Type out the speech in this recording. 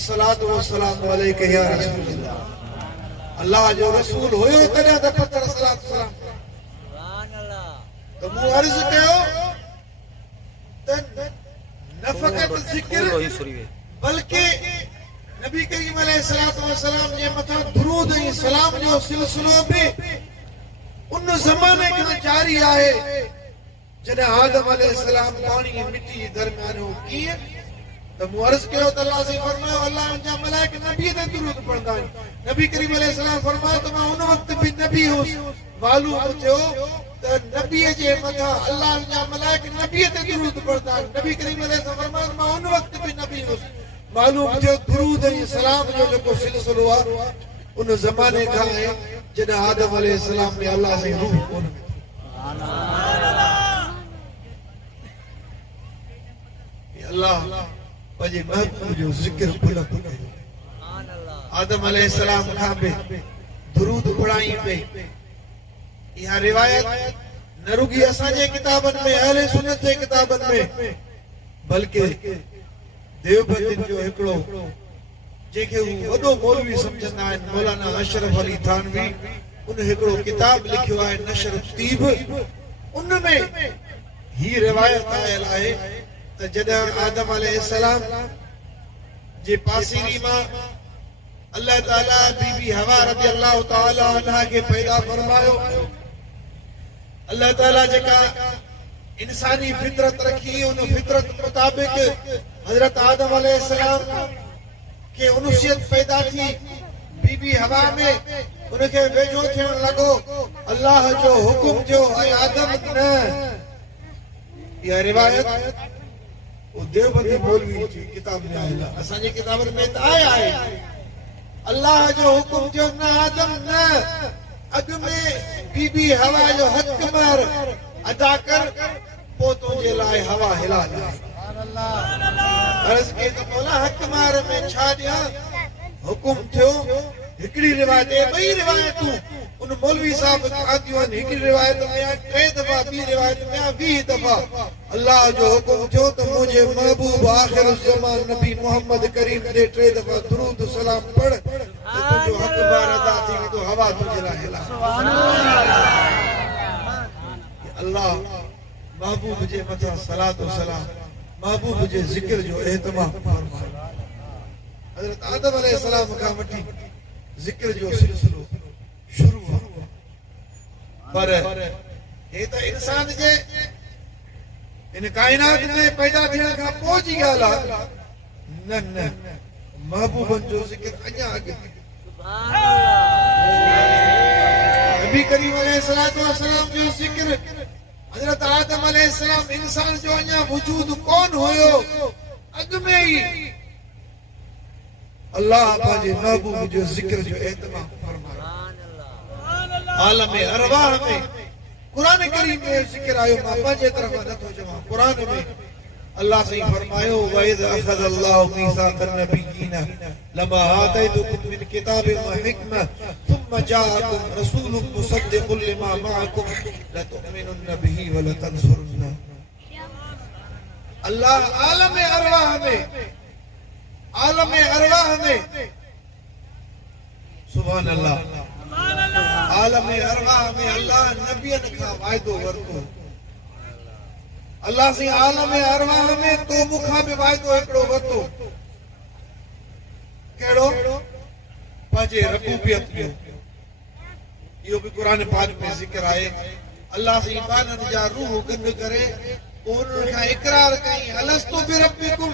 अस्सलातु वस्सलामु अलैका या रसूलल्लाह। अल्लाह जो रसूल होयो तने त पत्थर सलात सलाम सुभान अल्लाह। तो मु अर्ज कयो त न फकत जिक्र बल्कि नबी करीम अलैहिस्सलातु वस्सलाम जे मथा दुरूद ऐं सलाम जो सिलसिलो भी उन ज़माने खां जारी आहे जॾहिं आदम अलैहिस्सलाम पाणी ऐं मिट्टी जे दरमियान हो। कीअं त मूं अर्ज़ कयो त अल्लाह से फरमायो अल्लाह जा मलाइका नबी ते दुरूद पढ़ंदा आहिनि। नबी करीम अलैहिस्सलाम फरमायो त मां उन वक़्त भी नबी हुउसि। मालूम थियो त नबी जे मथां अल्लाह जा मलाइका नबी ते दुरूद पढ़ंदा आहिनि। नबी करीम अलैहिस्सलाम फरमायो मां उन वक़्त भी नबी हुउसि। मालूम थियो दुरूद ऐं सलाम जो जेको सिलसिलो आहे उन ज़माने खां आहे जॾहिं आदम अलैहिस्सलाम में अल्लाह से रूह कोन। अल्लाह पंहिंजे महबूब जो ज़िक्र बुलंद कयो। आदम अलैहिस्सलाम खां बि दुरूद पढ़ाई पे। इहा रिवायत न रुगी असांजे किताबनि में अहले सुन्नत जे किताबनि में बल्कि देवबंदिन जो हिकिड़ो जेके वॾो मौलवी समझंदा आहिनि मौलाना अशरफ अली थानवी उन हिकिड़ो किताब लिखियो आहे नशर तीब। उन में ही रिवायत आयल आहे त जॾहिं आदम अलैहिस्सलाम जे पासीरी मां अल्लाह ताला बीबी हवा रज़ी अल्लाह ताला अन्हा के पैदा फरमायो। अल्लाह ताला जेका इंसानी फितरत रखी उन फितरत मुताबिक हजरत आदम अलैहिस्सलाम के उनुसियत पैदा थी बीबी हवा में। उनके वेझो थियण लॻो अल्लाह जो हुकुम थियो ऐं आदम न। इहा रिवायत वो देवबंदी मौलवी जी किताब में आयल आहे। असांजे किताबनि में त आहे अल्लाह जो हुकुम थियो न आदम न अॻ में बीबी हवा जो हक़ मार अदा कर पोइ तुंहिंजे लाइ हवा हिला ॾियां। अर्ज़ कई त मौला हक़ मार में छा ॾियां? हुकुम थियो हिकिड़ी रिवायत ॿई रिवायतूं उन मौलवी साहब आंदियूं आहिनि। हिकिड़ी रिवायत में 3 दफ़ा ॿी रिवायत में 20 दफ़ा अल्लाह जो हुकुम थियो त मुंहिंजे महबूब आख़िर ज़मान नबी मोहम्मद करीम ते 3 दफ़ा दुरूद सलाम पढ़ त तुंहिंजो हक़ बार अदा थी वेंदो हवा तुंहिंजे लाइ हिला। अल्लाह महबूब जे मथां सलात व सलाम महबूब जे ज़िक्र जो एहतमाम फरमायो। हज़रत आदम अलैहिस्सलाम खां वठी ज़िक्र जो सिलसिलो शुरू हो। पर हे त इंसान जे इन कायनात में पैदा थियण खां पोइ जी ॻाल्हि आहे। न न महबूबनि जो ज़िक्र अञा अॻु नबी करीम अलैहिस्सलातु वस्सलाम जो ज़िक्र हजरत आदम अलैहिस्सलाम इंसान जो अञा वजूद कोन हुयो अॻु में ई अल्लाह पंहिंजे महबूब जो ज़िक्र जो एहतमाम फरमायो। आलम अरवाह में कुरान करीम में ज़िक्र आयो। मां पंहिंजे तरफ़ नथो चवां। कुरान में अल्लाह से फरमायो वइद अखज़ अल्लाहु मीसाक़न नबिय्यीन लमा आतैतुकुम मिन किताबिन व हिकमह थुम्मा जाअकुम रसूलुम मुसद्दिक़ुन लिमा मअकुम लतुमिनुन्न बिही व लतंसुरुन्ना। अल्लाह आलम अरवाह में सुभान अल्लाह आलम अरवाह में अल्लाह नबियन खां वाइदो वरतो। अल्लाह से आलम अरवाह में तो मुखां भी वाइदो हिकिड़ो वरतो। कहिड़ो? पंहिंजे रबूबियत जो। इहो भी कुरान पाक में ज़िक्र आहे। अल्लाह से ईमाननि जा रूह गंद करे पोइ उन्हनि खां इकरार कई अलस्तु बिरब्बिकुम